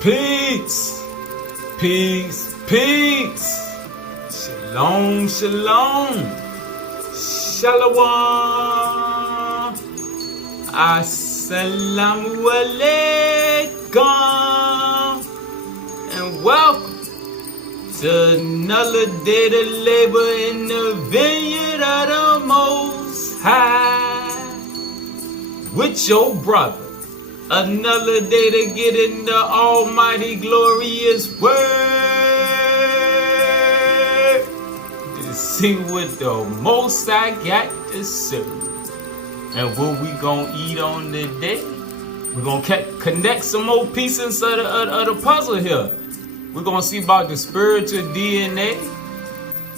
Peace, peace, peace. Shalom, shalom. Shalom. Assalamu alaikum. And welcome to another day to labor in the vineyard of the Most High. With your brother. Another day to get in the almighty glorious word. To see what the Most I got to serve. And what we gonna eat on today? We're gonna connect some more pieces of the puzzle here. We're gonna see about the spiritual DNA.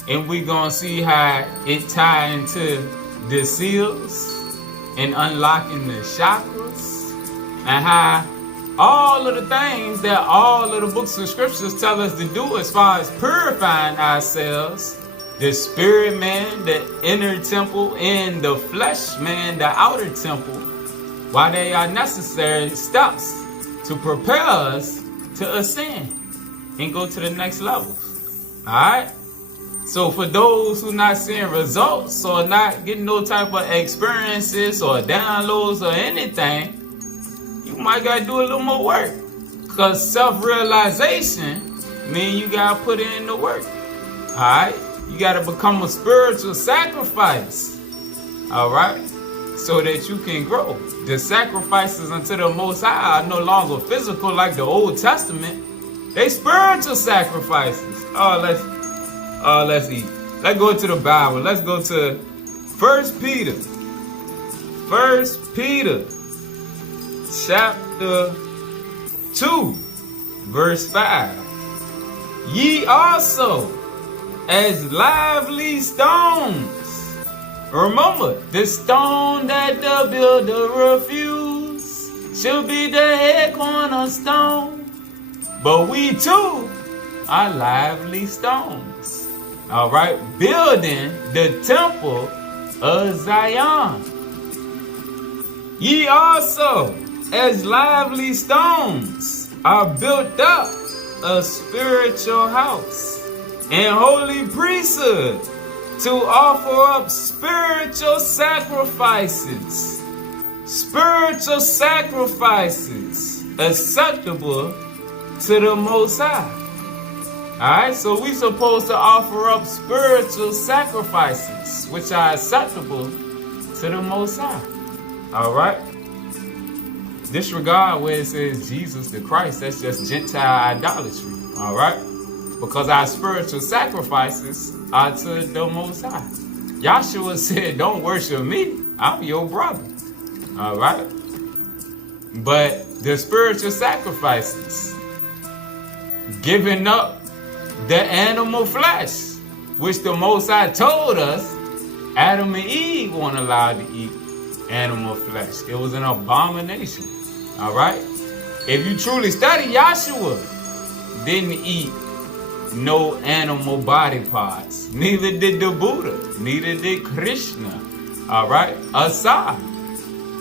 And we're gonna see how it ties into the seals and unlocking the chakras. And how all of the things that all of the books of scriptures tell us to do as far as purifying ourselves, the spirit man, the inner temple, and the flesh man, the outer temple, why they are necessary steps to prepare us to ascend and go to the next levels. Alright? So for those who not seeing results or not getting no type of experiences or downloads or anything, you might gotta do a little more work. Because self-realization means you gotta put in the work. Alright? You gotta become a spiritual sacrifice. Alright? So that you can grow. The sacrifices unto the Most High are no longer physical like the Old Testament. They spiritual sacrifices. Let's eat. Let's go to the Bible. Let's go to 1 Peter. 1 Peter. Chapter 2, verse 5. Ye also, as lively stones. Remember, the stone that the builder refused shall be the head cornerstone. But we too are lively stones. Alright, building the temple of Zion. Ye also, as lively stones, are built up a spiritual house and holy priesthood to offer up spiritual sacrifices. Spiritual sacrifices acceptable to the Most High. Alright, so we supposed to offer up spiritual sacrifices which are acceptable to the Most High. Alright? Disregard where it says Jesus the Christ. That's just Gentile idolatry. Alright? Because our spiritual sacrifices are to the Most High. Yahshua said, don't worship me. I'm your brother. Alright? But the spiritual sacrifices, giving up the animal flesh, which the Most High told us Adam and Eve weren't allowed to eat animal flesh. It was an abomination. Alright? If you truly study, Yahshua didn't eat no animal body parts. Neither did the Buddha. Neither did Krishna. Alright? Asa.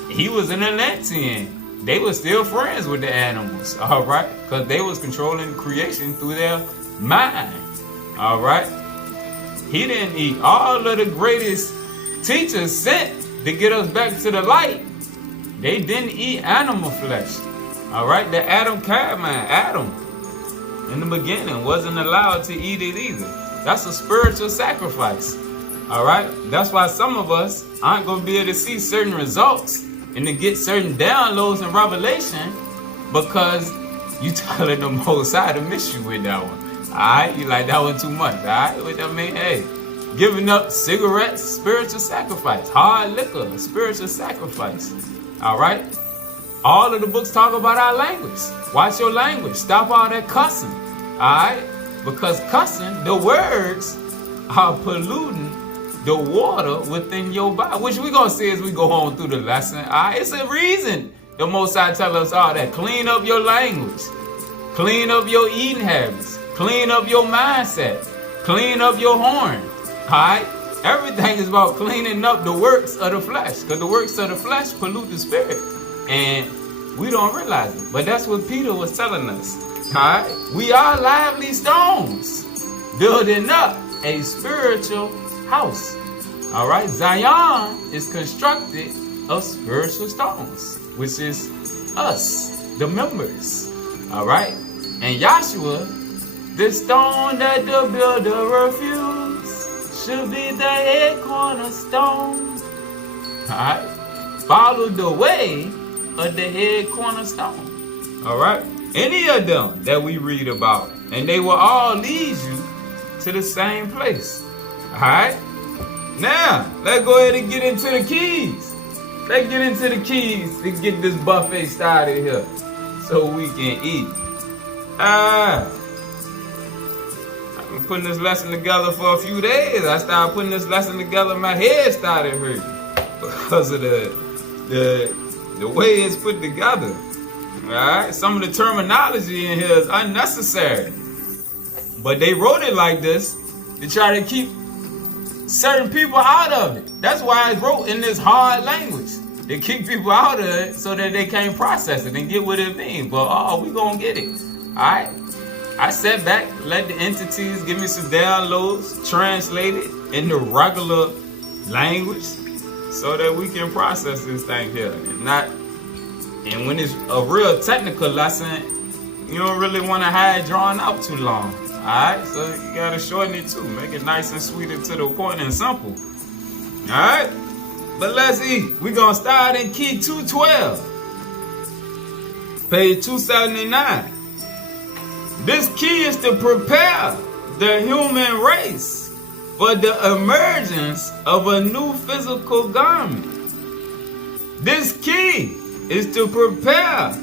He was an Atlantean. They were still friends with the animals. Alright? Because they was controlling creation through their mind. Alright? He didn't eat. All of the greatest teachers sent to get us back to the light, they didn't eat animal flesh. Alright, the Adam caveman, Adam, in the beginning, wasn't allowed to eat it either. That's a spiritual sacrifice. Alright, that's why some of us aren't going to be able to see certain results and to get certain downloads and revelation because you telling the Most High to miss you with that one. Alright, you like that one too much. Alright, what that mean? Hey. Giving up cigarettes, spiritual sacrifice. Hard liquor, spiritual sacrifice. Alright? All of the books talk about our language. Watch your language. Stop all that cussing. Alright? Because cussing, the words are polluting the water within your body. Which we're going to see as we go on through the lesson. Alright? It's a reason the Most High tell us all that. Clean up your language. Clean up your eating habits. Clean up your mindset. Clean up your horn. Alright? Everything is about cleaning up the works of the flesh. Because the works of the flesh pollute the spirit. And We don't realize it. But that's what Peter was telling us. Alright? We are lively stones, building up a spiritual house. Alright? Zion is constructed of spiritual stones, which is us, the members. Alright? And Joshua, the stone that the builder refused, should be the head cornerstone. Alright? Follow the way of the head cornerstone. Alright? Any of them that we read about, and they will all lead you to the same place. Alright? Now, let's go ahead and get into the keys. Let's get into the keys to get this buffet started here, so we can eat. I've been putting this lesson together for a few days. I started putting this lesson together, my head started hurting because of the way it's put together. Alright? Some of the terminology in here is unnecessary. But they wrote it like this to try to keep certain people out of it. That's why it's wrote in this hard language. They kick people out of it so that they can't process it and get what it means. But we gonna get it. Alright? I sat back, let the entities give me some downloads, translate it into regular language so that we can process this thing here. And when it's a real technical lesson, you don't really want to have it drawn out too long. Alright? So you gotta shorten it too. Make it nice and sweet and to the point and simple. Alright? But let's eat. We're gonna start in key 212. Page 279. This key is to prepare the human race for the emergence of a new physical garment. This key is to prepare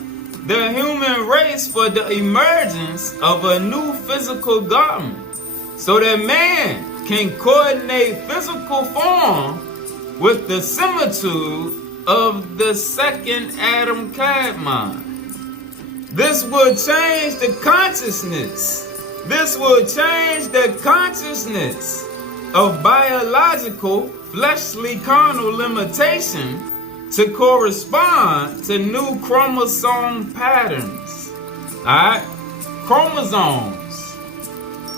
the human race for the emergence of a new physical garment, so that man can coordinate physical form with the similitude of the second Adam Kadmon. This will change the consciousness. This will change the consciousness of biological, fleshly, carnal limitation to correspond to new chromosome patterns. Alright? Chromosomes.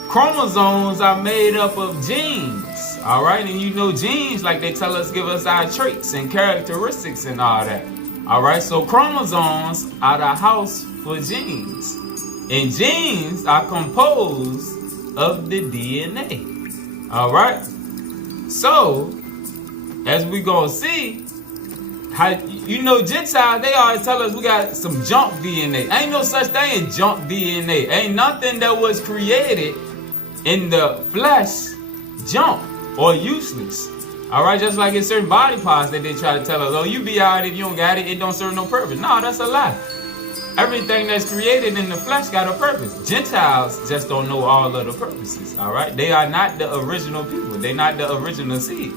Chromosomes are made up of genes. Alright? And you know genes, like they tell us, give us our traits and characteristics and all that. Alright? So chromosomes are the house for genes. And genes are composed of the DNA. Alright? So, as we gonna see, how, you know, Gentiles, they always tell us we got some junk DNA. Ain't no such thing as junk DNA. Ain't nothing that was created in the flesh junk or useless. Alright, just like in certain body parts that they try to tell us, oh, you be alright if you don't got it, it don't serve no purpose. No, that's a lie. Everything that's created in the flesh got a purpose. Gentiles just don't know all of the purposes. Alright, they are not the original people. They're not the original seed.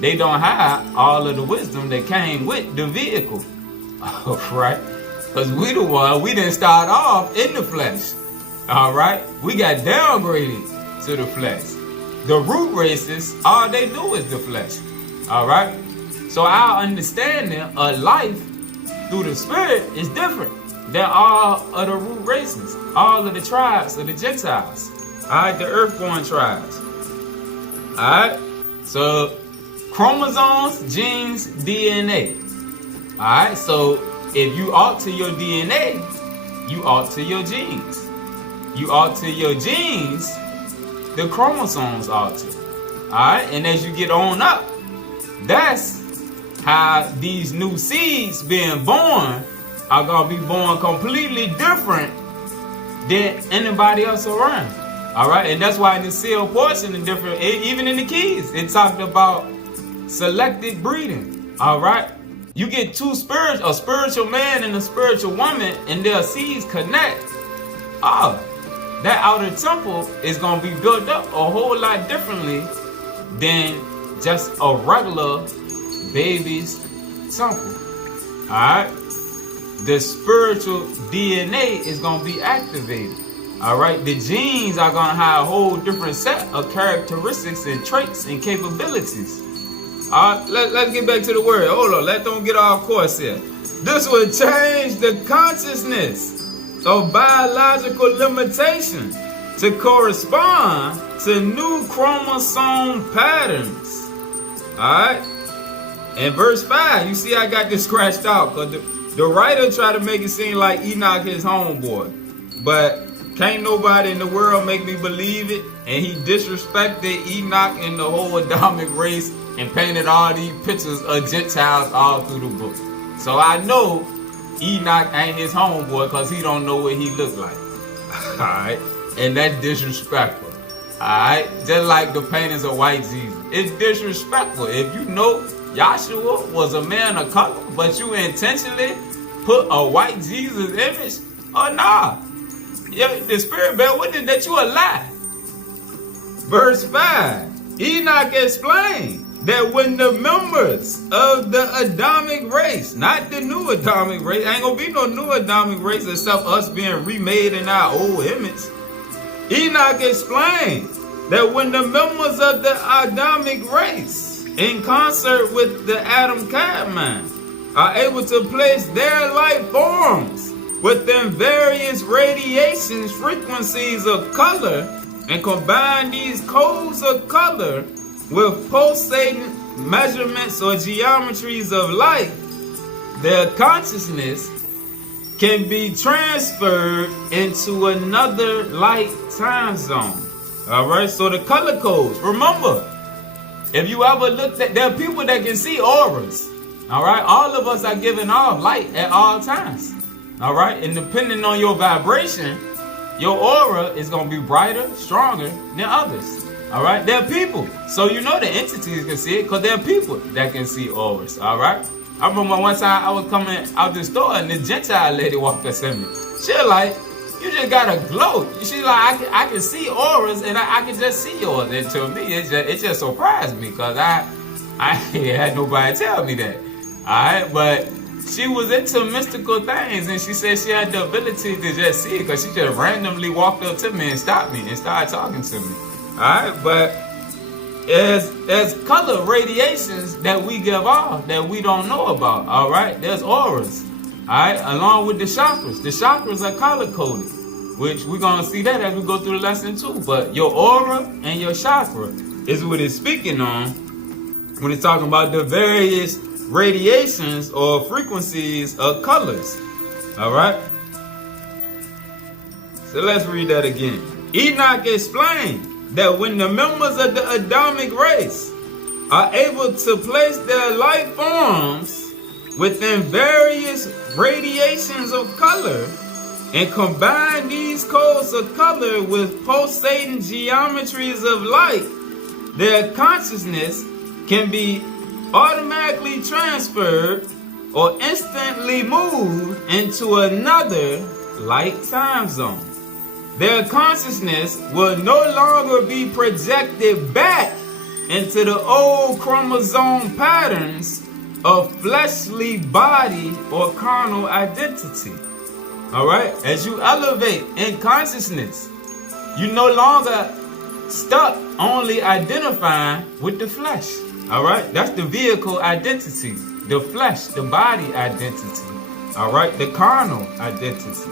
They don't have all of the wisdom that came with the vehicle. Right? Because we the one, we didn't start off in the flesh. Alright? We got downgraded to the flesh. The root races, all they do is the flesh. Alright? So our understanding of life through the spirit is different than all of the root races. All of the tribes of the Gentiles. Alright? The earthborn tribes. Alright? So chromosomes, genes, DNA. Alright, so if you alter your DNA, you alter your genes. You alter your genes, the chromosomes alter. Alright, and as you get on up, that's how these new seeds being born are going to be born completely different than anybody else around. Alright, and that's why in the seal portion, the different, even in the keys, it talked about selected breeding. Alright? You get two spirits, a spiritual man and a spiritual woman, and their seeds connect. That outer temple is going to be built up a whole lot differently than just a regular baby's temple. Alright? The spiritual DNA is going to be activated. Alright? The genes are going to have a whole different set of characteristics and traits and capabilities. Let's get back to the word. Hold on, let's don't get off course here. This will change the consciousness of biological limitation to correspond to new chromosome patterns. Alright? In verse 5, you see I got this scratched out because the writer tried to make it seem like Enoch his homeboy. But can't nobody in the world make me believe it. And he disrespected Enoch and the whole Adamic race and painted all these pictures of Gentiles all through the book. So I know Enoch ain't his homeboy because he don't know what he look like. Alright? And that's disrespectful. Alright? Just like the paintings of white Jesus. It's disrespectful. If you know Yahshua was a man of color, but you intentionally put a white Jesus image, oh nah. The spirit bear witness that you a lie. Verse 5. Enoch explained that when the members of the Adamic race, not the new Adamic race, ain't gonna be no new Adamic race except us being remade in our old image. Enoch explained that when the members of the Adamic race, in concert with the Adam Cadman, are able to place their life forms within various radiations, frequencies of color, and combine these codes of color with pulsating measurements or geometries of light, their consciousness can be transferred into another light time zone. Alright, so the color codes. Remember, if you ever looked at, there are people that can see auras. Alright, all of us are giving off light at all times. Alright, and depending on your vibration, your aura is going to be brighter, stronger than others. Alright, there are people. So you know the entities can see it because there are people that can see auras. Alright. I remember one time I was coming out the store and the Gentile lady walked up to me. She was like, you just got a glow. She's like, I can see auras and I can just see yours. And to me, it just surprised me because I had nobody tell me that. Alright, but she was into mystical things and she said she had the ability to just see it because she just randomly walked up to me and stopped me and started talking to me. Alright, but there's color radiations that we give off that we don't know about. Alright, there's auras. Alright, along with the chakras. The chakras are color coded, which we're gonna see that as we go through the lesson too. But your aura and your chakra is what it's speaking on when it's talking about the various radiations or frequencies of colors. Alright? So let's read that again. Enoch explained that when the members of the Adamic race are able to place their life forms within various radiations of color and combine these codes of color with pulsating geometries of light, their consciousness can be automatically transferred or instantly moved into another light time zone. Their consciousness will no longer be projected back into the old chromosome patterns of fleshly body or carnal identity. Alright? As you elevate in consciousness, you no longer stuck only identifying with the flesh. Alright? That's the vehicle identity. The flesh, the body identity. Alright? The carnal identity.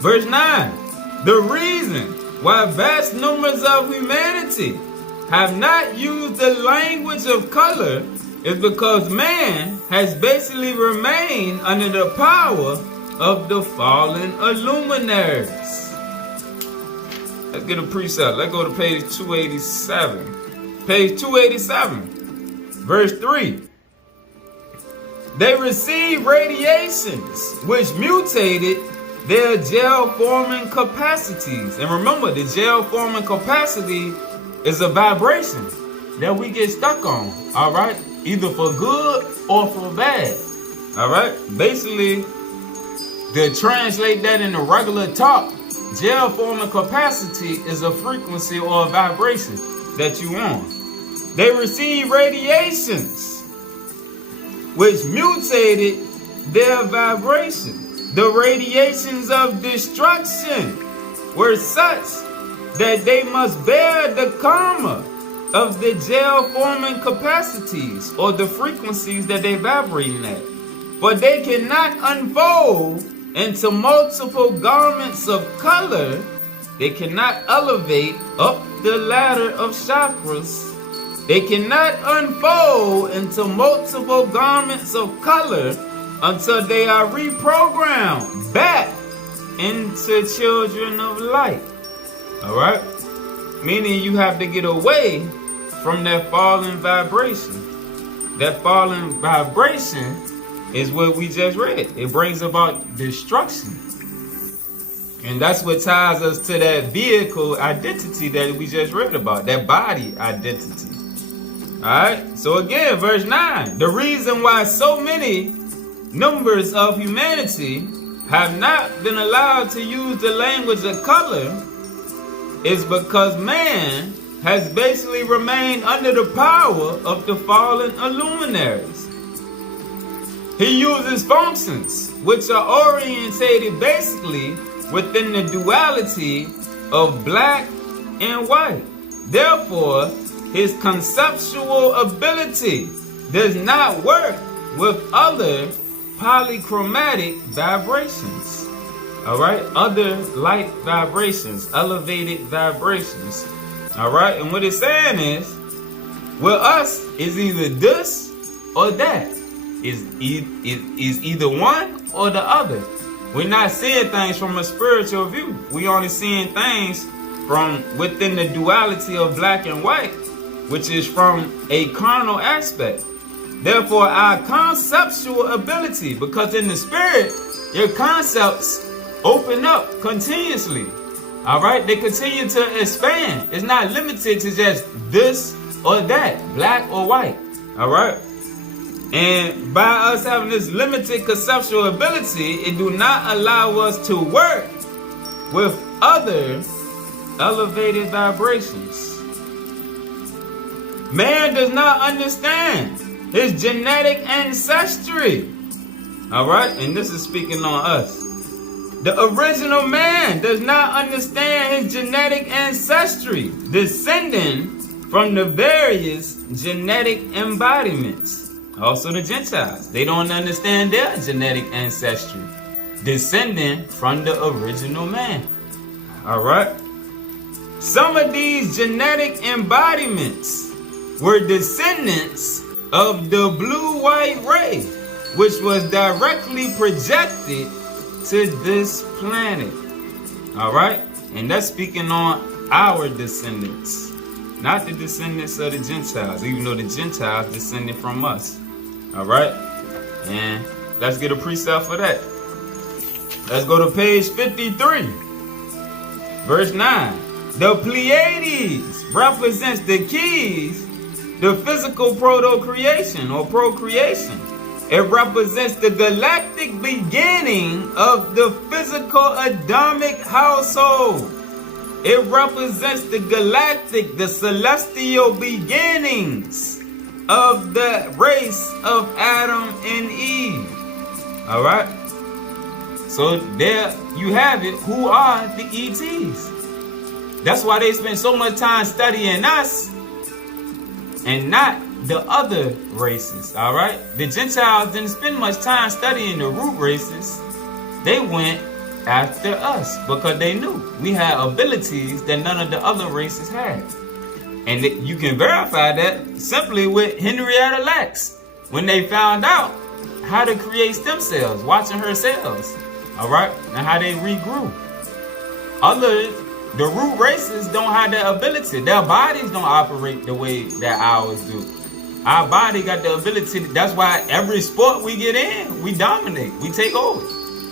Verse 9. The reason why vast numbers of humanity have not used the language of color is because man has basically remained under the power of the fallen illuminaries. Let's get a precept. Let's go to page 287. Page 287, verse 3. They received radiations which mutated their gel-forming capacities. And remember, the gel-forming capacity is a vibration that we get stuck on, all right? Either for good or for bad, all right? Basically, to translate that into regular talk, gel-forming capacity is a frequency or a vibration that you on. They receive radiations which mutated their vibration. The radiations of destruction were such that they must bear the karma of the gel-forming capacities or the frequencies that they vibrating at. For they cannot unfold into multiple garments of color. They cannot elevate up the ladder of chakras. They cannot unfold into multiple garments of color until they are reprogrammed back into children of light. Alright? Meaning you have to get away from that fallen vibration. That fallen vibration is what we just read. It brings about destruction. And that's what ties us to that vehicle identity that we just read about. That body identity. Alright? So again, verse 9. The reason why so many numbers of humanity have not been allowed to use the language of color is because man has basically remained under the power of the fallen luminaries. He uses functions which are orientated basically within the duality of black and white. Therefore, his conceptual ability does not work with other polychromatic vibrations. Alright? Other light vibrations, elevated vibrations. Alright? And what it's saying is, with us, is either this or that. Is either one or the other. We're not seeing things from a spiritual view. We only seeing things from within the duality of black and white, which is from a carnal aspect. Therefore, our conceptual ability, because in the spirit, your concepts open up continuously. Alright? They continue to expand. It's not limited to just this or that, black or white. Alright? And by us having this limited conceptual ability, it do not allow us to work with other elevated vibrations. Man does not understand his genetic ancestry. Alright? And this is speaking on us. The original man does not understand his genetic ancestry, descending from the various genetic embodiments. Also the Gentiles, they don't understand their genetic ancestry, descending from the original man. Alright? Some of these genetic embodiments were descendants of the blue-white ray, which was directly projected to this planet. Alright? And that's speaking on our descendants, not the descendants of the Gentiles, even though the Gentiles descended from us. Alright? And let's get a precept for that. Let's go to page 53. Verse 9. The Pleiades represents the keys, the physical proto-creation or procreation. It represents the galactic beginning of the physical Adamic household. It represents the galactic, the celestial beginnings of the race of Adam and Eve. Alright? So there you have it. Who are the ETs? That's why they spend so much time studying us and not the other races. Alright? The Gentiles didn't spend much time studying the root races. They went after us because they knew we had abilities that none of the other races had. And you can verify that simply with Henrietta Lacks when they found out how to create stem cells, watching her cells, all right, and how they regrew. The root races don't have that ability. Their bodies don't operate the way that ours do. Our body got the ability. That's why every sport we get in, we dominate, we take over.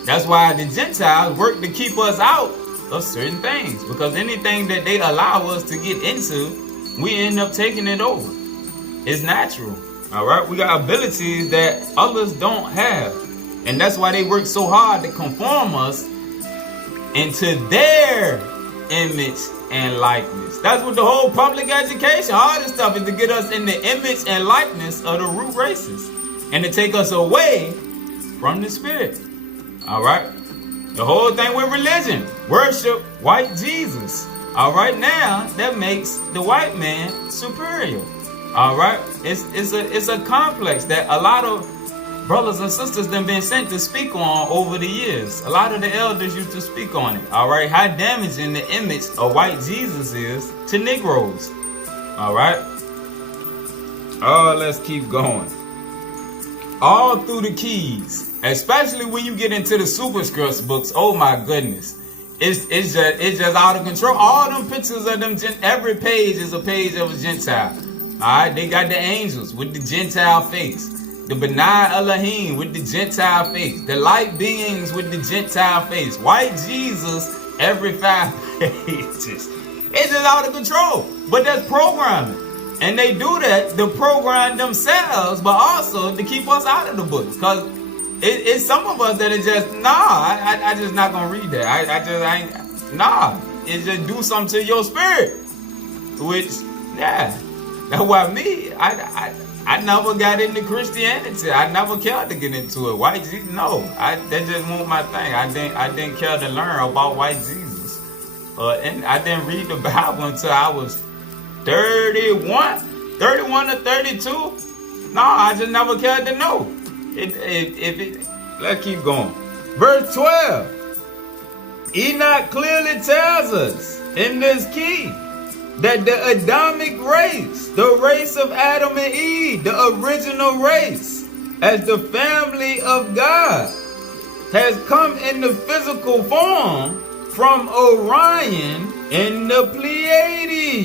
That's why the Gentiles work to keep us out of certain things, because anything that they allow us to get into, we end up taking it over. It's natural. Alright? We got abilities that others don't have. And that's why they work so hard to conform us into their image and likeness. That's what the whole public education, all this stuff, is to get us in the image and likeness of the root races. And to take us away from the spirit. Alright? The whole thing with religion. Worship white Jesus. Alright, now that makes the white man superior. Alright, it's a complex that a lot of brothers and sisters that been sent to speak on over the years. A lot of the elders used to speak on it. All right, how damaging the image of white Jesus is to Negroes. All right. Oh, let's keep going. All through the keys, especially when you get into the superscripts books. Oh my goodness, it's just out of control. All them pictures of them, every page is a page of a Gentile. All right, they got the angels with the Gentile face, the Benai Elohim with the Gentile face, the light beings with the Gentile face, white Jesus every 5 pages. It's just out of control. But that's programming. And they do that to program themselves, but also to keep us out of the books. Because it's some of us that are just, I just not going to read that. I ain't, it just do something to your spirit. Which, yeah, that's why me, I never got into Christianity. I never cared to get into it. White Jesus, no. That just wasn't my thing. I didn't care to learn about white Jesus. And I didn't read the Bible until I was 31 to 32. No, I just never cared to know. Let's keep going. Verse 12. Enoch clearly tells us in this key that the Adamic race, the race of Adam and Eve, the original race, as the family of God, has come in the physical form from Orion in the Pleiades.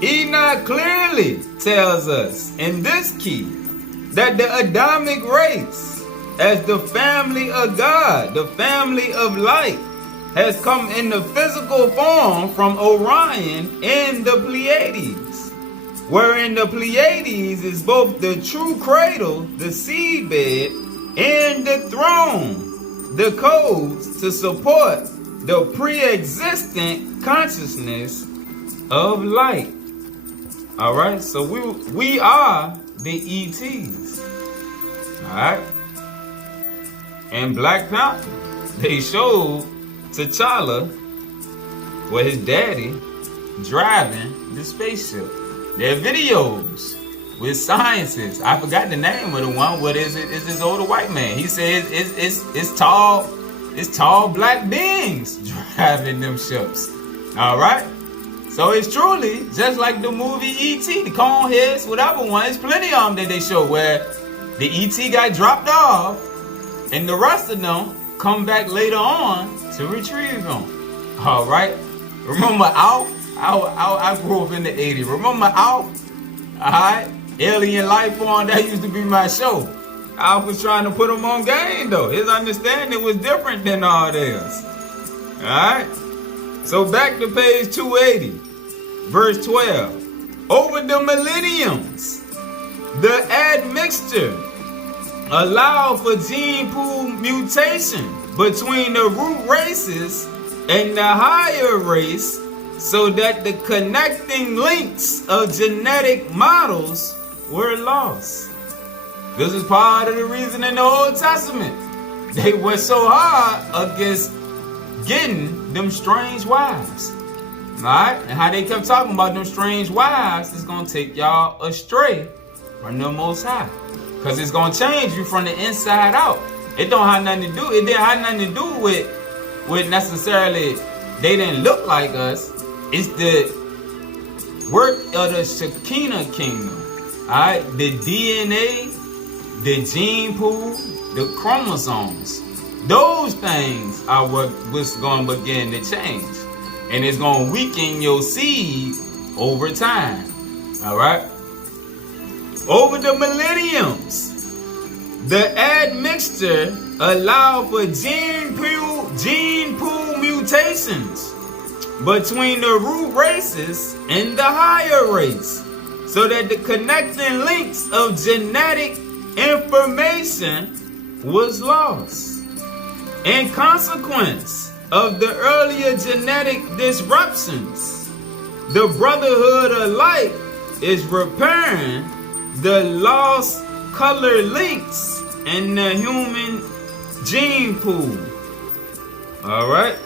Enoch clearly tells us in this key that the Adamic race, as the family of God, the family of light, has come in the physical form from Orion in the Pleiades, wherein the Pleiades is both the true cradle, the seedbed, and the throne, the codes to support the pre-existent consciousness of light. All right, so we are the ETs. All right, and Black Panther, they showed T'Challa with his daddy driving the spaceship. There are videos with scientists. I forgot the name of the one. What is it? It's this older white man. He says it's tall black beings driving them ships. All right. So it's truly just like the movie E.T., the Coneheads, whatever one. There's plenty of them that they show where the E.T. got dropped off and the rest of them come back later on to retrieve them. All right. Remember Alf? I grew up in the 80s. Remember Alf? All right. Alien Life Form, that used to be my show. Alf was trying to put him on game though. His understanding was different than all theirs. All right. So back to page 280. Verse 12. Over the millenniums, the admixture allowed for gene pool mutation between the root races and the higher race, so that the connecting links of genetic models were lost. This is part of the reason in the Old Testament they were so hard against getting them strange wives. Alright? And how they kept talking about them strange wives is going to take y'all astray from the Most High. Because it's going to change you from the inside out. It don't have nothing to do. It didn't have nothing to do with necessarily they didn't look like us. It's the work of the Shekinah kingdom. Alright? The DNA, the gene pool, the chromosomes. Those things are what's going to begin to change. And it's going to weaken your seed over time. All right? Over the millenniums, the admixture allowed for gene pool mutations between the root races and the higher race, so that the connecting links of genetic information was lost. In consequence of the earlier genetic disruptions, the Brotherhood of Light is repairing the lost color links in the human gene pool. All right,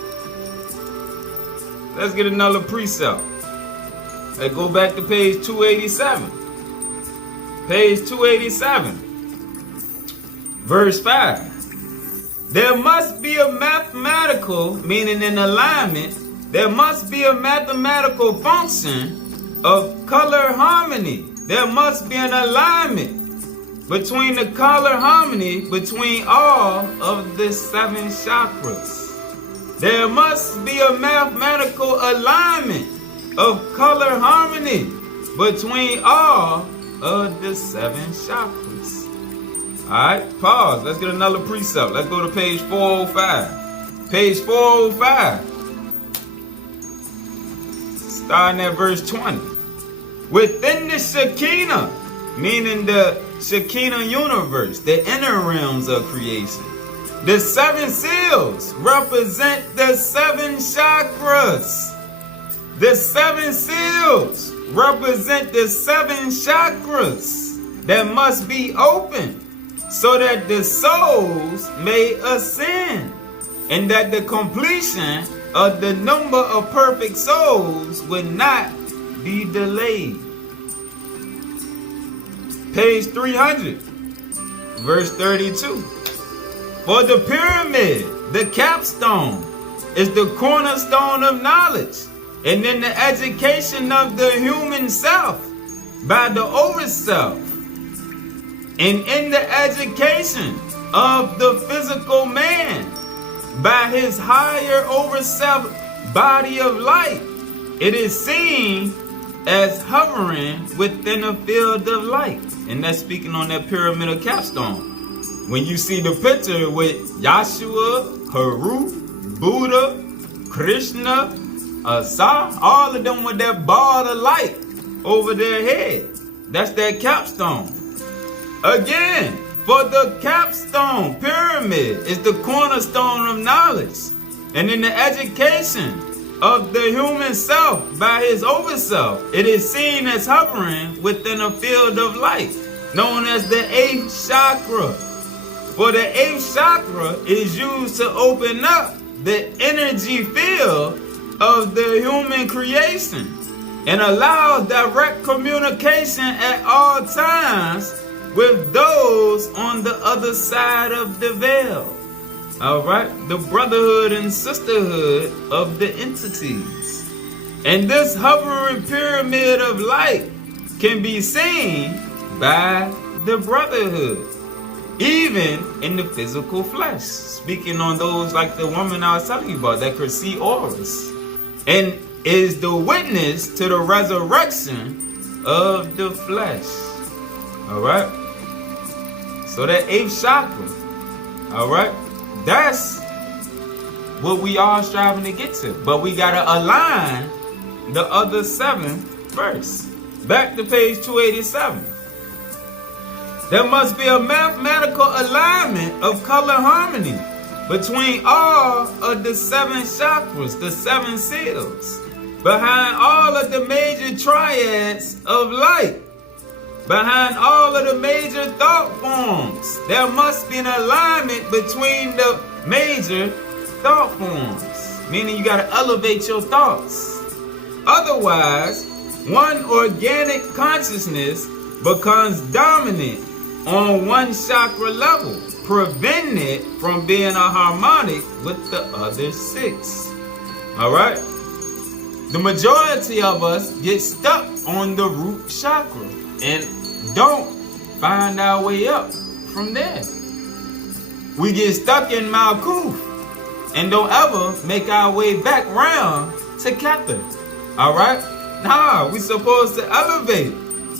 let's get another precept. Let's go back to page 287. Page 287. Verse 5. There must be a mathematical, meaning an alignment, there must be a mathematical function of color harmony. There must be an alignment between the color harmony between all of the 7 chakras. There must be a mathematical alignment of color harmony between all of the 7 chakras. Alright, pause. Let's get another precept. Let's go to page 405. Page 405. Starting at verse 20. Within the Shekinah, meaning the Shekinah universe, the inner realms of creation, the 7 seals represent the 7 chakras. The 7 seals represent the 7 chakras that must be opened so that the souls may ascend, and that the completion of the number of perfect souls would not be delayed. Page 300, verse 32. For the pyramid, the capstone, is the cornerstone of knowledge, and in the education of the human self by the overself, and in the education of the physical man by his higher overself body of light, it is seen as hovering within a field of light. And that's speaking on that pyramidal capstone. When you see the picture with Yahshua, Haru, Buddha, Krishna, Asa, all of them with that ball of light over their head, that's that capstone. Again, for the capstone pyramid is the cornerstone of knowledge, and in the education of the human self by his overself, it is seen as hovering within a field of light, known as the 8th chakra. For the 8th chakra is used to open up the energy field of the human creation and allows direct communication at all times with those on the other side of the veil. Alright, the brotherhood and sisterhood of the entities. And this hovering pyramid of light can be seen by the brotherhood, even in the physical flesh. Speaking on those like the woman I was telling you about that could see auras, and is the witness to the resurrection of the flesh. Alright? So that 8th chakra, alright, that's what we are striving to get to. But we got to align the other 7 first. Back to page 287. There must be a mathematical alignment of color harmony between all of the 7 chakras, the 7 seals, behind all of the major triads of light. Behind all of the major thought forms, there must be an alignment between the major thought forms. Meaning you got to elevate your thoughts. Otherwise, one organic consciousness becomes dominant on one chakra level, preventing it from being a harmonic with the other 6. Alright? The majority of us get stuck on the root chakra and don't find our way up from there. We get stuck in Malkuth and don't ever make our way back round to Kepler. Alright? Nah, we supposed to elevate.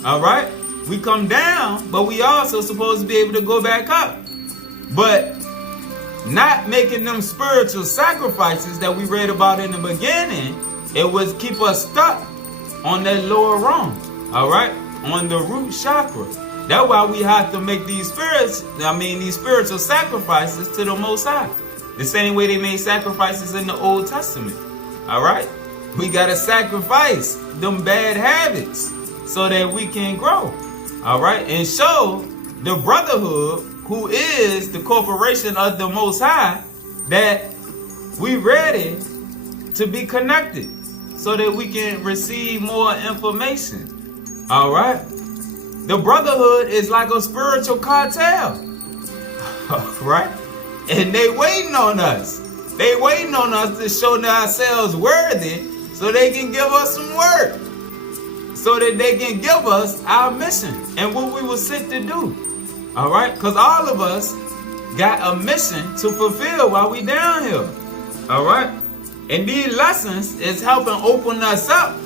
Alright? We come down, but we also supposed to be able to go back up. But not making them spiritual sacrifices that we read about in the beginning, it was keep us stuck on that lower rung. Alright? On the root chakra. That's why we have to make these spiritual sacrifices to the Most High. The same way they made sacrifices in the Old Testament. Alright? We gotta sacrifice them bad habits so that we can grow. Alright? And show the brotherhood, who is the corporation of the Most High, that we ready to be connected so that we can receive more information. Alright? The brotherhood is like a spiritual cartel. right? And they waiting on us. They waiting on us to show ourselves worthy so they can give us some work. So that they can give us our mission and what we were sent to do. All right? Because all of us got a mission to fulfill while we down here. All right? And these lessons is helping open us up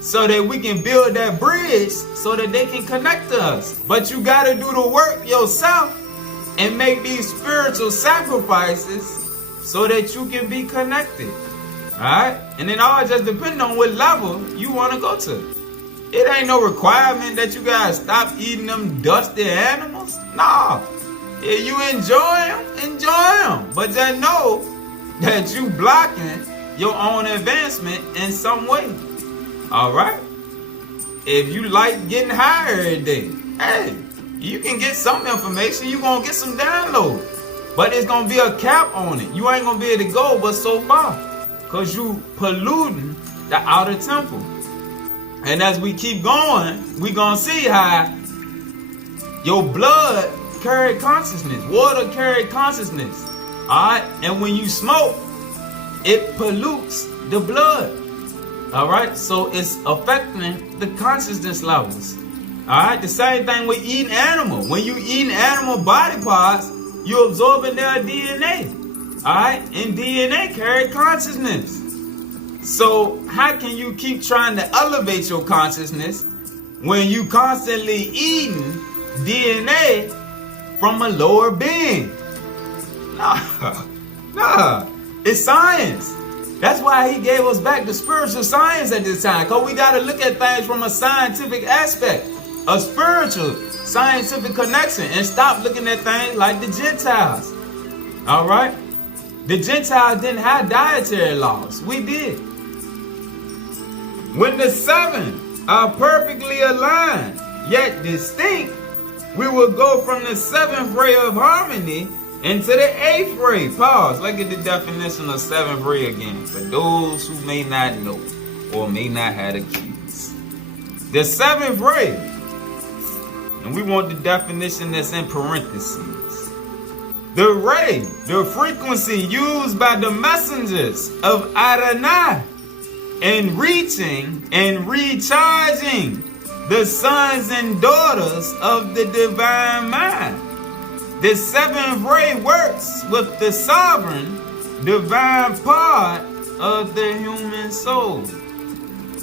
so that we can build that bridge so that they can connect to us. But you got to do the work yourself and make these spiritual sacrifices so that you can be connected. All right? And it all just depends on what level you want to go to. It ain't no requirement that you guys stop eating them dusty animals. No. If you enjoy them. But just know that you blocking your own advancement in some way. All right? If you like getting high every day, hey, you can get some information. You're going to get some downloads. But it's going to be a cap on it. You ain't going to be able to go but so far. Because you polluting the outer temple. And as we keep going, we going to see how your blood carry consciousness. Water carry consciousness. Alright? And when you smoke, it pollutes the blood. Alright? So it's affecting the consciousness levels. Alright? The same thing with eating animal. When you eating animal body parts, you absorbing their DNA. Alright? And DNA carry consciousness. So how can you keep trying to elevate your consciousness when you constantly eating DNA from a lower being? Nah. It's science. That's why he gave us back the spiritual science at this time. Because we got to look at things from a scientific aspect. A spiritual, scientific connection. And stop looking at things like the Gentiles. All right? The Gentiles didn't have dietary laws. We did. When the seven are perfectly aligned, yet distinct, we will go from the seventh ray of harmony into the eighth ray. Pause. Look at the definition of seventh ray again, for those who may not know or may not have the keys. The seventh ray, and we want the definition that's in parentheses. The ray, the frequency used by the messengers of Adonai in reaching and recharging the sons and daughters of the divine mind. The seventh ray works with the sovereign divine part of the human soul.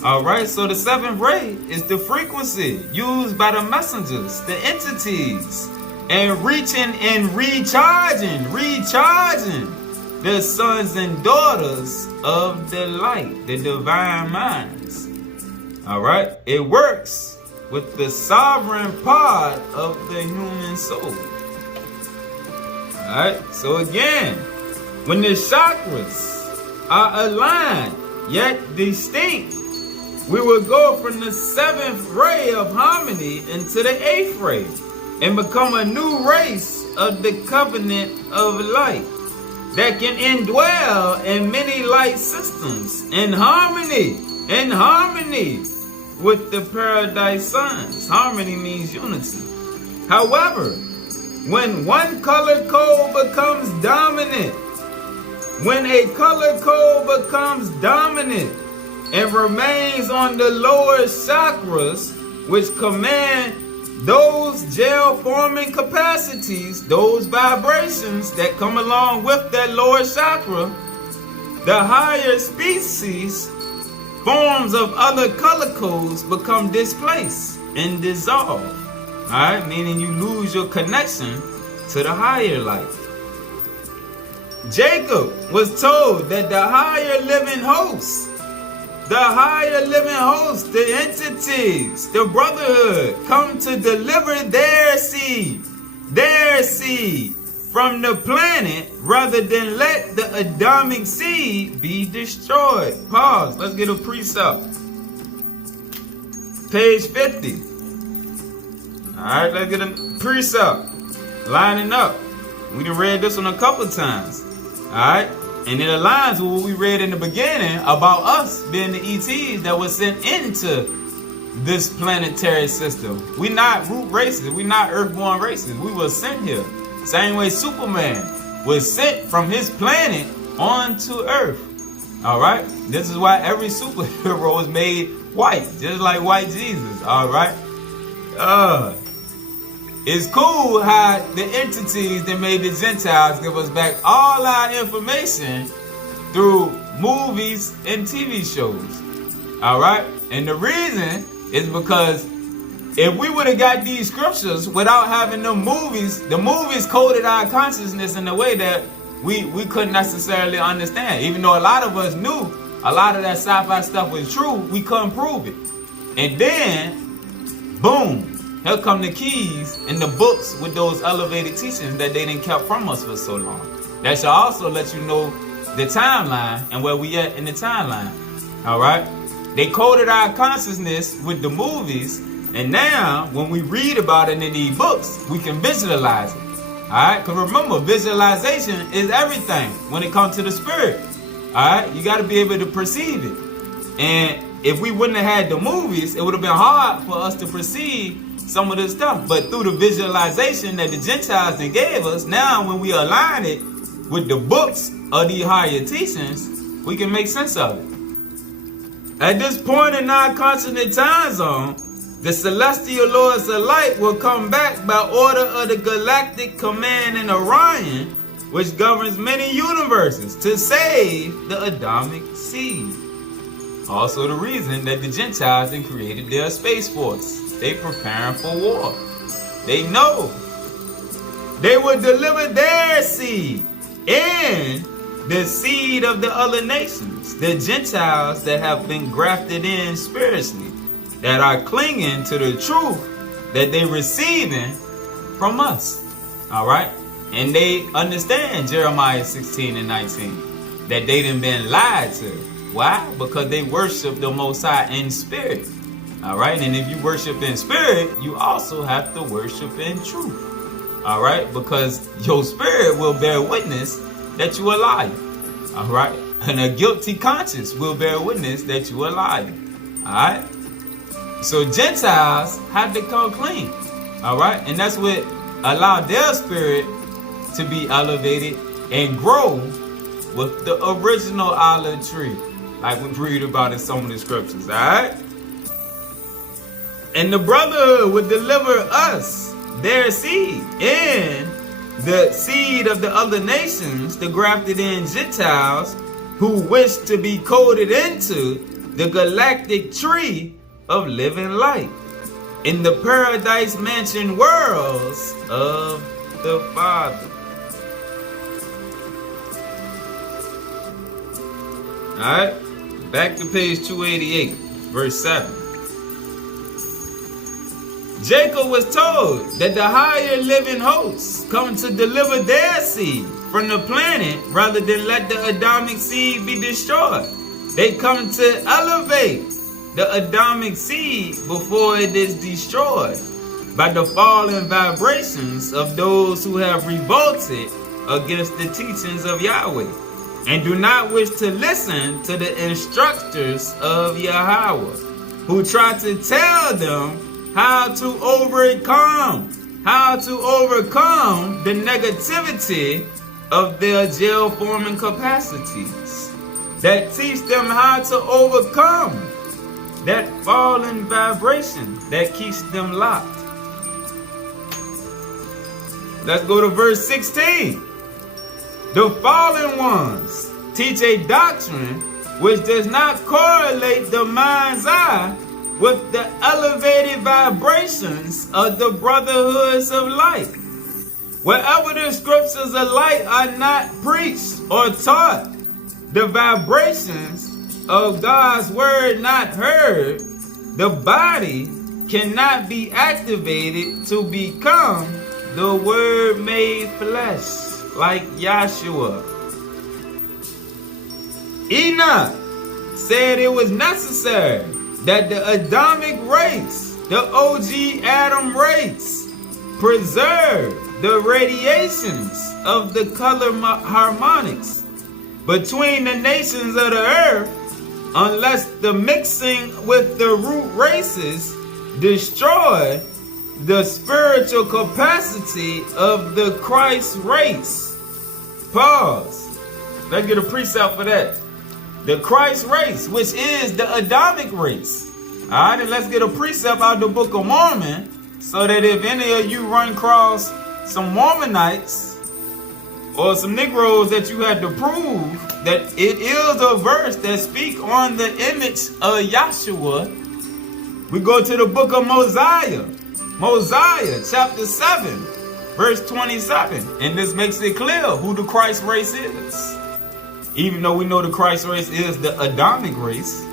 Alright, so the seventh ray is the frequency used by the messengers, the entities, and reaching and recharging the sons and daughters of the light, the divine minds. Alright, it works with the sovereign part of the human soul. Alright, so again, when the chakras are aligned yet distinct, we will go from the seventh ray of harmony into the eighth ray and become a new race of the covenant of light that can indwell in many light systems in harmony with the paradise sons. Harmony means unity. However, when one color code becomes dominant, when a color code becomes dominant and remains on the lower chakras, which command those gel-forming capacities, those vibrations that come along with that lower chakra, the higher species, forms of other color codes become displaced and dissolve. Alright, meaning you lose your connection to the higher light. Jacob was told that the higher living hosts, the entities, the brotherhood, come to deliver their seed from the planet rather than let the Adamic seed be destroyed. Pause. Let's get a precept. Page 50. Alright, let's get a precept. Lining up. We done read this one a couple times. Alright? And it aligns with what we read in the beginning about us being the ETs that were sent into this planetary system. We're not root races. We're not earthborn races. We were sent here. Same way Superman was sent from his planet onto Earth. Alright? This is why every superhero is made white, just like white Jesus. Alright? It's cool how the entities that made the Gentiles give us back all our information through movies and TV shows. Alright? And the reason is because if we would have got these scriptures without having the movies coded our consciousness in a way that we couldn't necessarily understand. Even though a lot of us knew a lot of that sci-fi stuff was true, we couldn't prove it. And then, boom, here come the keys in the books with those elevated teachings that they didn't kept from us for so long. That should also let you know the timeline and where we at in the timeline. Alright? They coded our consciousness with the movies, and now when we read about it in these books, we can visualize it. Alright? Because remember, visualization is everything when it comes to the spirit. Alright? You got to be able to perceive it. And if we wouldn't have had the movies, it would have been hard for us to perceive some of this stuff. But through the visualization that the Gentiles then gave us, now when we align it with the books of these higher teachings, we can make sense of it. At this point in our consonant time zone, the celestial lords of light will come back by order of the galactic command in Orion, which governs many universes, to save the Adamic seed. Also the reason that the Gentiles then created their space force. They preparing for war. They know they will deliver their seed and the seed of the other nations, the Gentiles that have been grafted in spiritually, that are clinging to the truth that they receiving from us. All right? And they understand Jeremiah 16 and 19, that they done been lied to. Why? Because they worship the Most High in spirit. All right? And if you worship in spirit, you also have to worship in truth. All right? Because your spirit will bear witness that you are lying. All right? And a guilty conscience will bear witness that you are lying. All right? So Gentiles have to come clean. All right? And that's what allowed their spirit to be elevated and grow with the original olive tree, like we read about in some of the scriptures. All right? And the brotherhood would deliver us their seed and the seed of the other nations, the grafted in Gentiles who wish to be coded into the galactic tree of living light in the paradise mansion worlds of the Father. Alright, back to page 288, verse 7. Jacob was told that the higher living hosts come to deliver their seed from the planet rather than let the Adamic seed be destroyed. They come to elevate the Adamic seed before it is destroyed by the fallen vibrations of those who have revolted against the teachings of Yahweh and do not wish to listen to the instructors of Yahweh, who try to tell them how to overcome the negativity of their gel forming capacities, that teach them how to overcome that fallen vibration that keeps them locked. Let's go to verse 16. The fallen ones teach a doctrine which does not correlate the mind's eye with the elevated vibrations of the brotherhoods of light. Wherever the scriptures of light are not preached or taught, the vibrations of God's word not heard, the body cannot be activated to become the word made flesh, like Yahshua. Enoch said it was necessary that the Adamic race, the OG Adam race, preserve the radiations of the color harmonics between the nations of the earth, unless the mixing with the root races destroy the spiritual capacity of the Christ race. Pause. Let's get a precept for that. The Christ race, which is the Adamic race. Alright, and let's get a precept out of the Book of Mormon, so that if any of you run across some Mormonites or some Negroes that you had to prove that it is a verse that speaks on the image of Yahshua, we go to the Book of Mosiah. Mosiah chapter 7, verse 27. And this makes it clear who the Christ race is. Even though we know the Christ race is the Adamic race.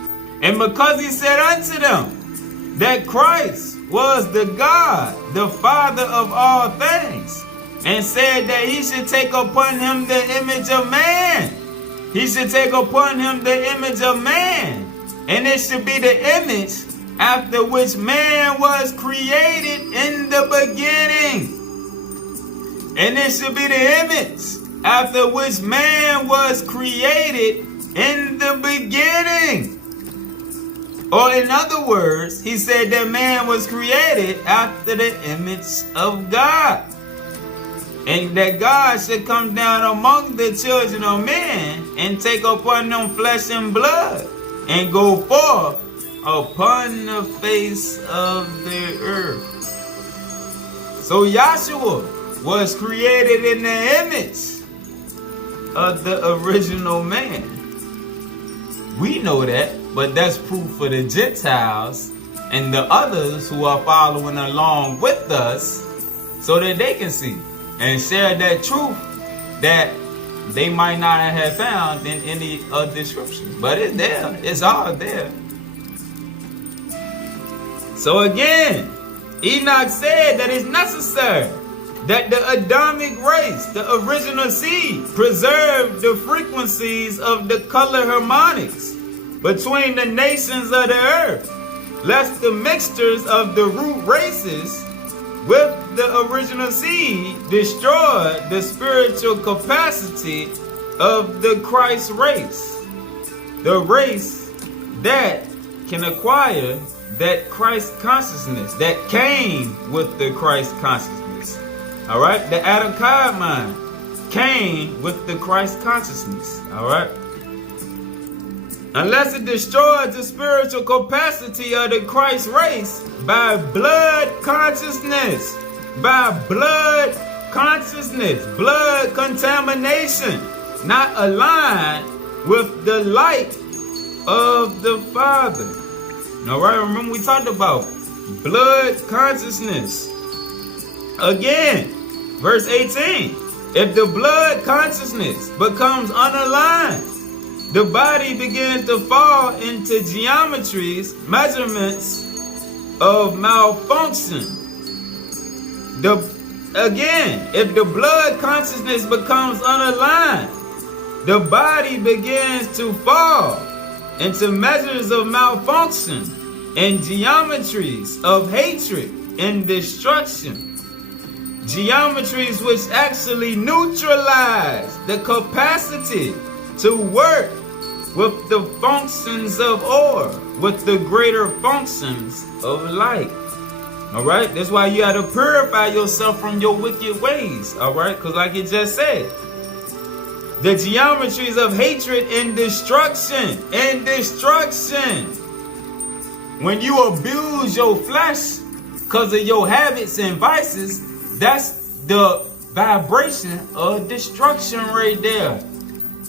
And because he said unto them that Christ was the God, the Father of all things, and said that he should take upon him the image of man. He should take upon him the image of man. And it should be the image after which man was created in the beginning. And it should be the image after which man was created in the beginning. Or in other words, he said that man was created after the image of God. And that God should come down among the children of men and take upon them flesh and blood and go forth upon the face of the earth. So Yahshua was created in the image of the original man. We know that, but that's proof for the Gentiles and the others who are following along with us, so that they can see and share that truth that they might not have found in any of the scriptures. But it's there. It's all there. So again, Enoch said that it's necessary that the Adamic race, the original seed, preserve the frequencies of the color harmonics between the nations of the earth, lest the mixtures of the root races with the original seed destroy the spiritual capacity of the Christ race, the race that can acquire that Christ consciousness that came with the Christ consciousness. All right, the Adam mind came with the Christ consciousness. All right, unless it destroys the spiritual capacity of the Christ race by blood consciousness, blood contamination, not aligned with the light of the Father. All right, remember we talked about blood consciousness. Again, verse 18, if the blood consciousness becomes unaligned, the body begins to fall into geometries, measurements of malfunction. If the blood consciousness becomes unaligned, the body begins to fall into measures of malfunction and geometries of hatred and destruction. Geometries which actually neutralize the capacity to work with the functions of order, with the greater functions of light. All right, that's why you got to purify yourself from your wicked ways. All right, because like it just said, the geometries of hatred and destruction. When you abuse your flesh because of your habits and vices, that's the vibration of destruction right there.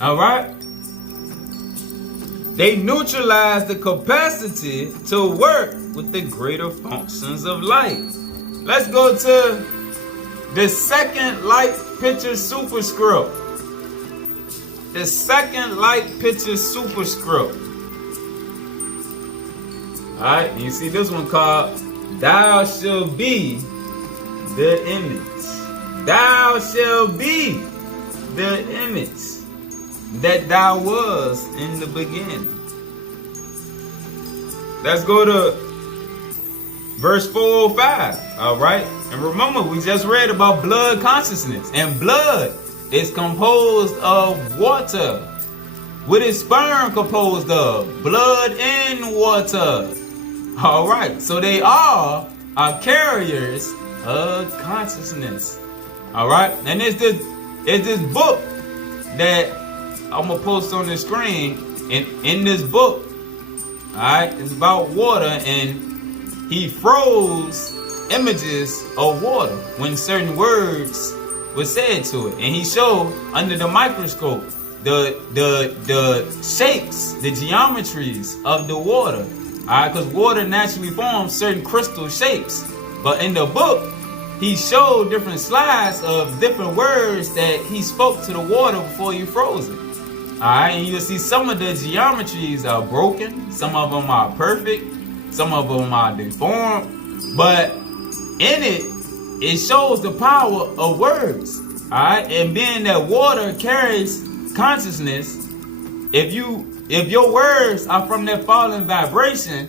All right. They neutralize the capacity to work with the greater functions of light. Let's go to the second light picture superscript. The second light picture superscript. Alright, you see this one called Thou Shalt Be the Image. Thou shalt be the image that thou was in the beginning. Let's go to verse 405. Alright, and remember we just read about blood consciousness, and blood is composed of water. What is sperm composed of? Blood and water. All right, so they are are carriers of consciousness. Alright? And it's this book that I'm going to post on the screen. And in this book, alright, it's about water, and he froze images of water when certain words were said to it. And he showed under the microscope the shapes, the geometries of the water. Alright, because water naturally forms certain crystal shapes. But in the book, he showed different slides of different words that he spoke to the water before he froze it. Alright, and you'll see some of the geometries are broken, some of them are perfect, some of them are deformed, but in it shows the power of words. Alright, and being that water carries consciousness, if your words are from that fallen vibration,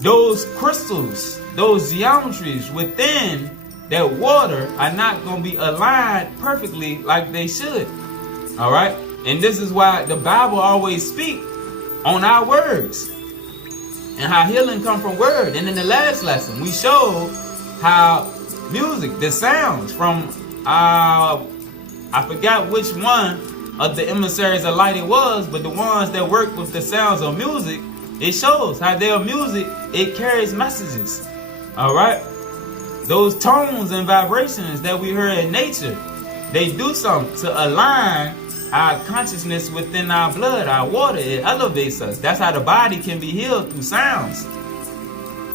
those crystals, those geometries within that water are not going to be aligned perfectly like they should. Alright? And this is why the Bible always speaks on our words and how healing comes from word. And in the last lesson, we showed how music, the sounds from I forgot which one of the emissaries of light it was, but the ones that work with the sounds of music, it shows how their music, it carries messages. Alright? Those tones and vibrations that we hear in nature, they do something to align our consciousness within our blood, our water. It elevates us. That's how the body can be healed, through sounds.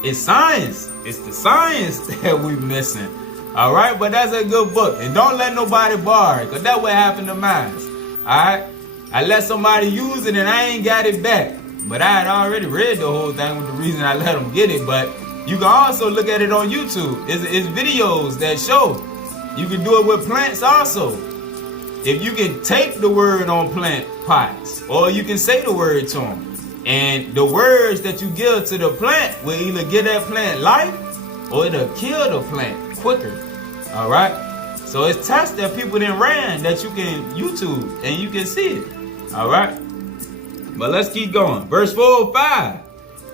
It's science. It's the science that we're missing. Alright, but that's a good book. And don't let nobody borrow it, because that's what happened to mine. Alright? I let somebody use it and I ain't got it back. But I had already read the whole thing with the reason I let them get it. But you can also look at it on YouTube. It's videos that show. You can do it with plants also. If you can tape the word on plant pots, or you can say the word to them, and the words that you give to the plant will either give that plant life or it'll kill the plant quicker. Alright? So it's tests that people then ran that you can YouTube and you can see it. Alright? But let's keep going. Verse 4-5.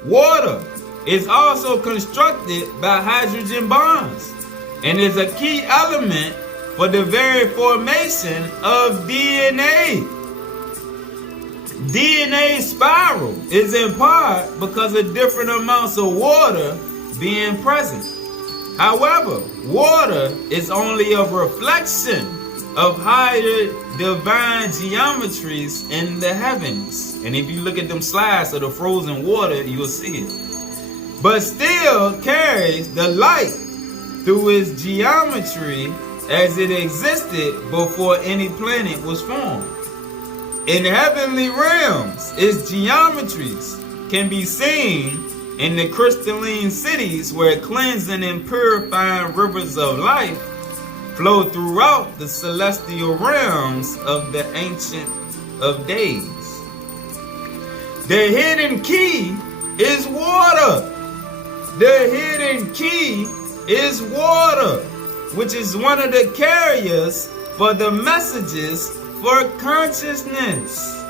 Water is also constructed by hydrogen bonds and is a key element for the very formation of DNA. DNA spiral is in part because of different amounts of water being present. However, water is only a reflection of higher divine geometries in the heavens. And if you look at them slides of the frozen water, you'll see it. But still carries the light through its geometry as it existed before any planet was formed. In heavenly realms, its geometries can be seen in the crystalline cities where cleansing and purifying rivers of life flow throughout the celestial realms of the Ancient of Days. The hidden key is water. The hidden key is water, which is one of the carriers for the messages for consciousness,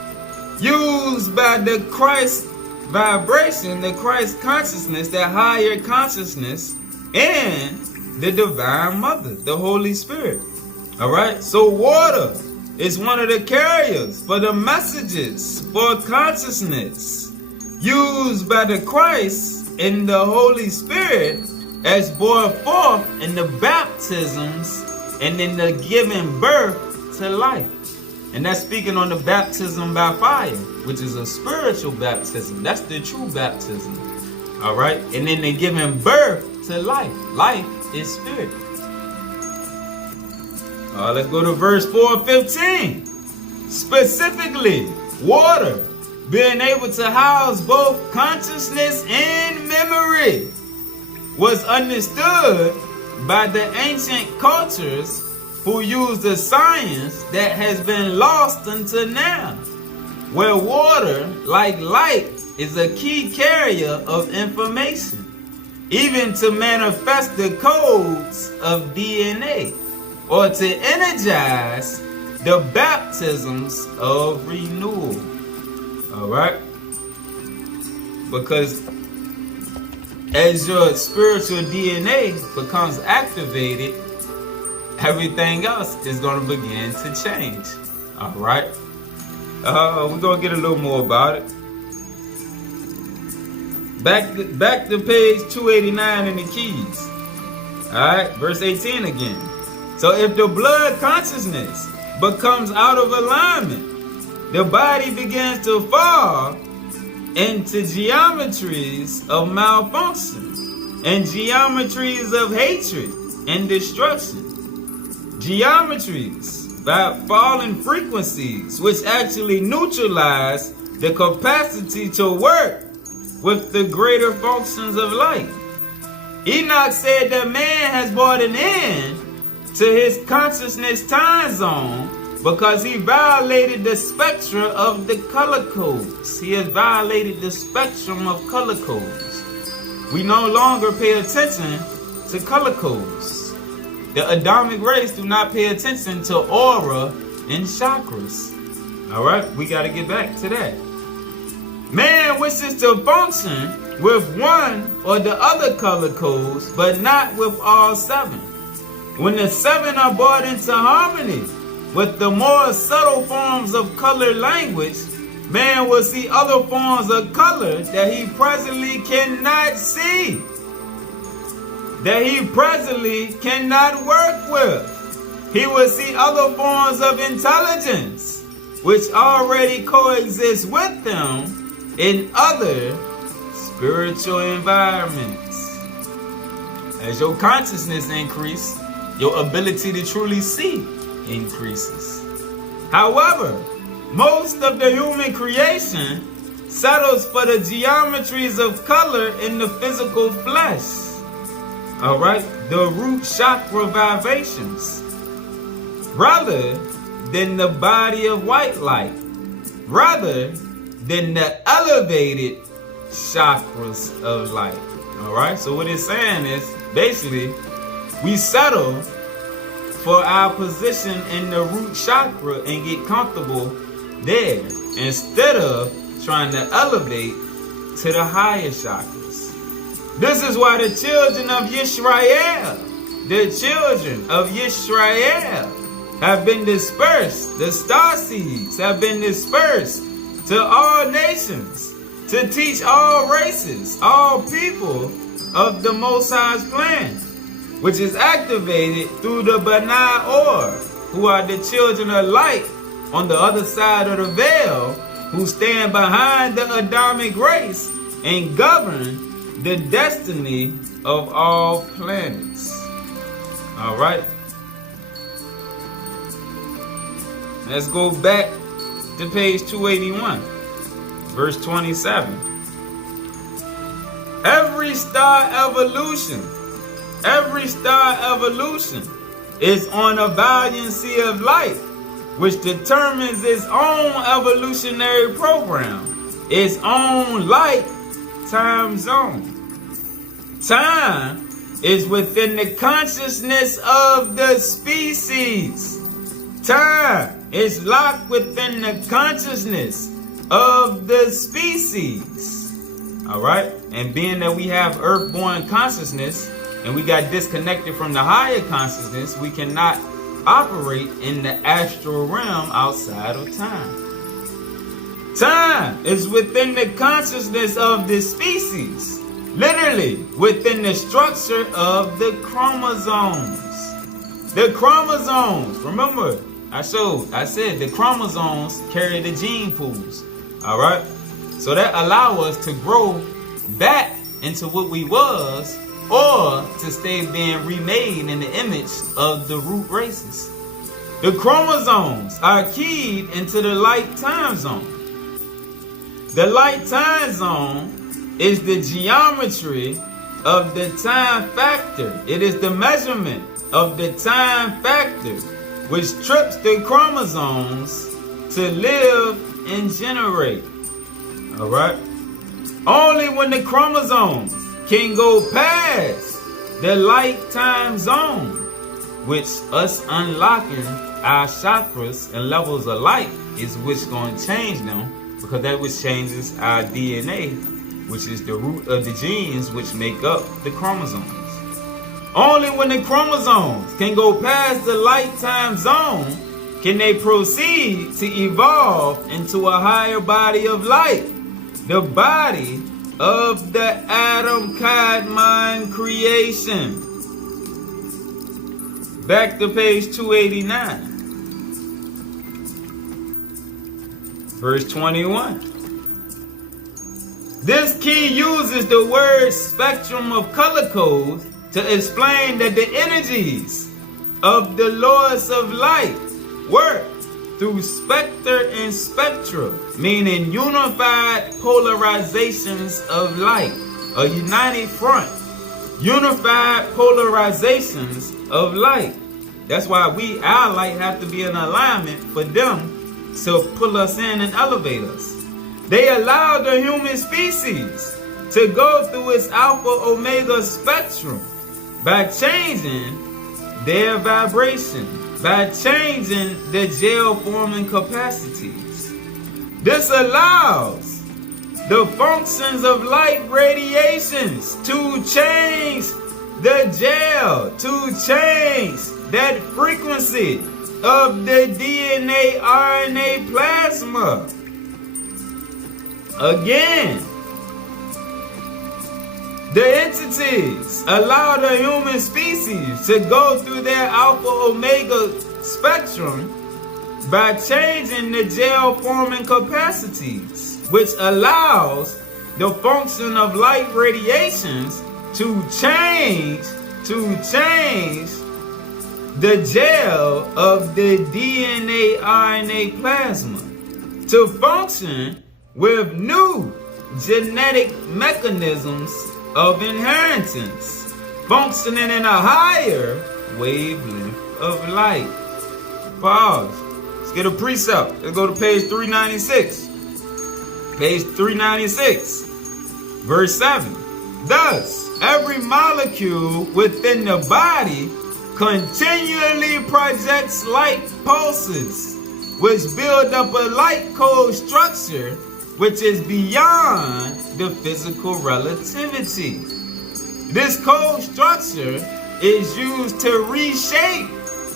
used by the Christ vibration, the Christ consciousness, the higher consciousness, and the Divine Mother, the Holy Spirit. Alright, so water is one of the carriers for the messages for consciousness, used by the Christ and the Holy Spirit as brought forth in the baptisms and in the giving birth to life. And that's speaking on the baptism by fire, which is a spiritual baptism. That's the true baptism. Alright? And then the giving birth to life. Life is spirit. Let's go to verse 4:15. Specifically, water being able to house both consciousness and memory was understood by the ancient cultures who used a science that has been lost until now, where water, like light, is a key carrier of information, even to manifest the codes of DNA, or to energize the baptisms of renewal. Alright? Because as your spiritual DNA becomes activated, everything else is going to begin to change. All right. We're going to get a little more about it. Back to page 289 in the keys. All right, verse 18 again. So if the blood consciousness becomes out of alignment, the body begins to fall into geometries of malfunction and geometries of hatred and destruction. Geometries by fallen frequencies, which actually neutralize the capacity to work with the greater functions of life. Enoch said that man has brought an end to his consciousness time zone because he violated the spectra of the color codes. He has violated the spectrum of color codes. We no longer pay attention to color codes. The Adamic race do not pay attention to aura and chakras. All right, we got to get back to that. Man wishes to function with one or the other color codes, but not with all seven. When the seven are brought into harmony with the more subtle forms of color language, man will see other forms of color that he presently cannot see, that he presently cannot work with. He will see other forms of intelligence which already coexist with them in other spiritual environments. As your consciousness increases, your ability to truly see increases. However, most of the human creation settles for the geometries of color in the physical flesh. All right, the root chakra vibrations, rather than the body of white light, rather than the elevated chakras of light. All right, so what it's saying is basically we settle for our position in the root chakra and get comfortable there instead of trying to elevate to the higher chakras. This is why the children of Yisrael, have been dispersed. The star seeds have been dispersed to all nations, to teach all races, all people of the Most High's plan, which is activated through the B'nai Or, who are the children of light on the other side of the veil, who stand behind the Adamic race and govern the destiny of all planets. All right. Let's go back to page 281, verse 27. Every star evolution is on a valiancy of light, which determines its own evolutionary program, its own light time zone. Time is within the consciousness of the species. Time is locked within the consciousness of the species. All right? And being that we have earthborn consciousness and we got disconnected from the higher consciousness, we cannot operate in the astral realm outside of time. Time is within the consciousness of the species, literally within the structure of the chromosomes. The chromosomes, remember, I said the chromosomes carry the gene pools. All right? So that allow us to grow back into what we was, or to stay being remade in the image of the root races. The chromosomes are keyed into the light time zone. The light time zone is the geometry of the time factor. It is the measurement of the time factor which trips the chromosomes to live and generate. All right? Only when the chromosomes can go past the light time zone, which us unlocking our chakras and levels of light is which going to change them, because that which changes our DNA which is the root of the genes which make up the chromosomes. Only when the chromosomes can go past the lifetime zone can they proceed to evolve into a higher body of light, the body of the Adam God-mind creation. Back to page 289. Verse 21. This key uses the word spectrum of color codes to explain that the energies of the lords of light work through spectre and spectra, meaning unified polarizations of light, a united front, unified polarizations of light. That's why our light have to be in alignment for them to pull us in and elevate us. They allow the human species to go through its alpha omega spectrum by changing their vibration, by changing the gel forming capacities. This allows the functions of light radiations to change the gel, to change that frequency of the DNA RNA plasma. Again, the entities allow the human species to go through their alpha omega spectrum by changing the gel forming capacities, which allows the function of light radiations to change the gel of the DNA RNA plasma to function with new genetic mechanisms of inheritance, functioning in a higher wavelength of light. Pause. Let's get a precept. Let's go to page 396. Page 396, verse 7. Thus, every molecule within the body continually projects light pulses, which build up a light code structure which is beyond the physical relativity. This code structure is used to reshape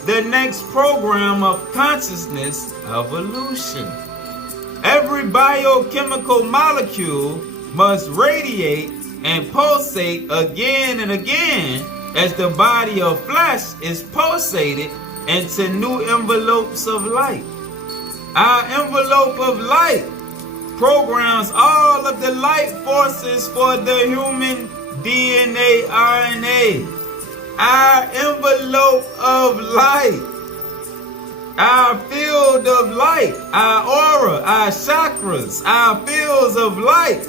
the next program of consciousness evolution. Every biochemical molecule must radiate and pulsate again and again as the body of flesh is pulsated into new envelopes of light. Our envelope of light programs all of the light forces for the human DNA RNA. Our envelope of light, our field of light, our aura, our chakras, our fields of light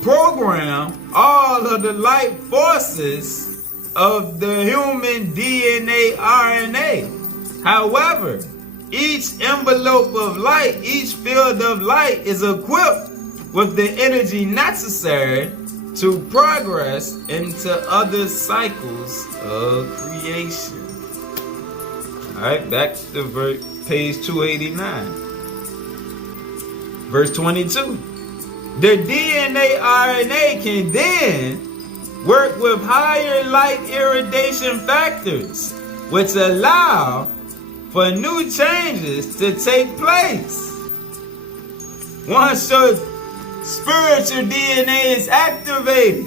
program all of the light forces of the human DNA RNA. However, each envelope of light, each field of light is equipped with the energy necessary to progress into other cycles of creation. Alright, back to page 289. Verse 22. The DNA RNA can then work with higher light irradiation factors, which allow for new changes to take place. Once your spiritual DNA is activated,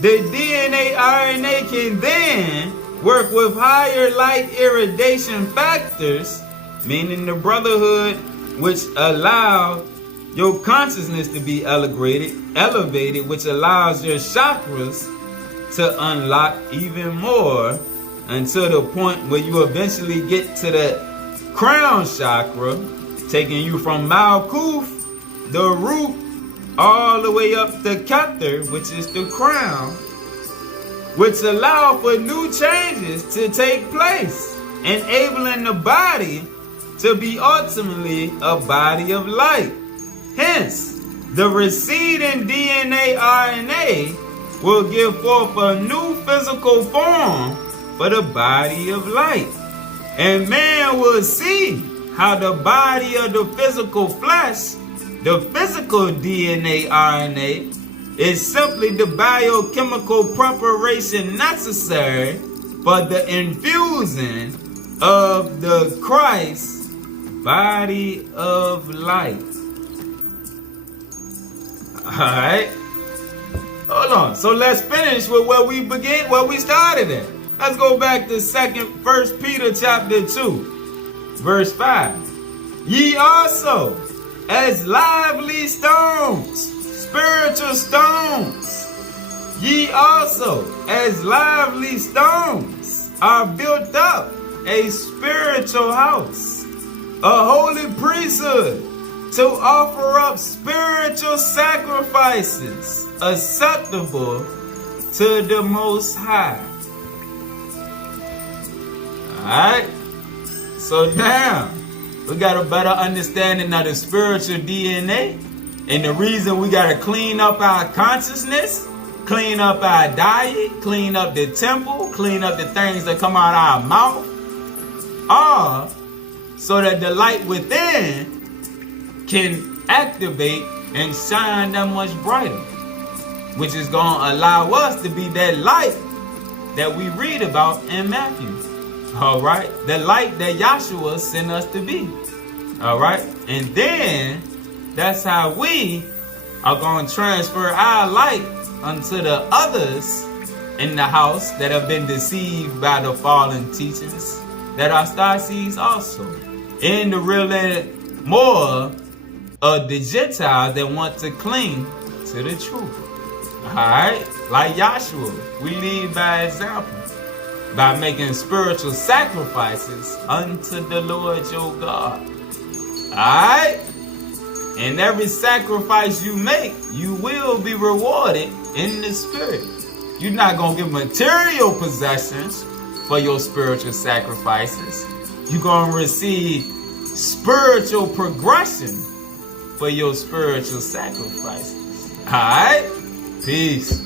the DNA RNA can then work with higher light irradiation factors, meaning the brotherhood, which allow your consciousness to be elevated, which allows your chakras to unlock even more until the point where you eventually get to the crown chakra, taking you from Malkuth, the root, all the way up to Keter, which is the crown, which allow for new changes to take place, enabling the body to be ultimately a body of light. Hence, the receding DNA RNA will give forth a new physical form for the body of light. And man will see how the body of the physical flesh, the physical DNA RNA, is simply the biochemical preparation necessary for the infusing of the Christ body of light. Alright. Hold on. So let's finish with where we started at. Let's go back to 1 Peter chapter 2, verse 5. Ye also, as lively stones, spiritual stones, ye also, as lively stones, are built up a spiritual house, a holy priesthood, to offer up spiritual sacrifices acceptable to the Most High. Alright? So now, we got a better understanding of the spiritual DNA. And the reason we got to clean up our consciousness, clean up our diet, clean up the temple, clean up the things that come out of our mouth, are so that the light within can activate and shine that much brighter, which is going to allow us to be that light that we read about in Matthew. All right, the light that Yahshua sent us to be. All right, and then that's how we are going to transfer our light unto the others in the house that have been deceived by the fallen teachers that are star seeds also, and the really more of the Gentiles that want to cling to the truth. All right, like Yahshua, we lead by example, by making spiritual sacrifices unto the Lord your God. Alright? And every sacrifice you make, you will be rewarded in the spirit. You're not going to get material possessions for your spiritual sacrifices. You're going to receive spiritual progression for your spiritual sacrifices. Alright? Peace.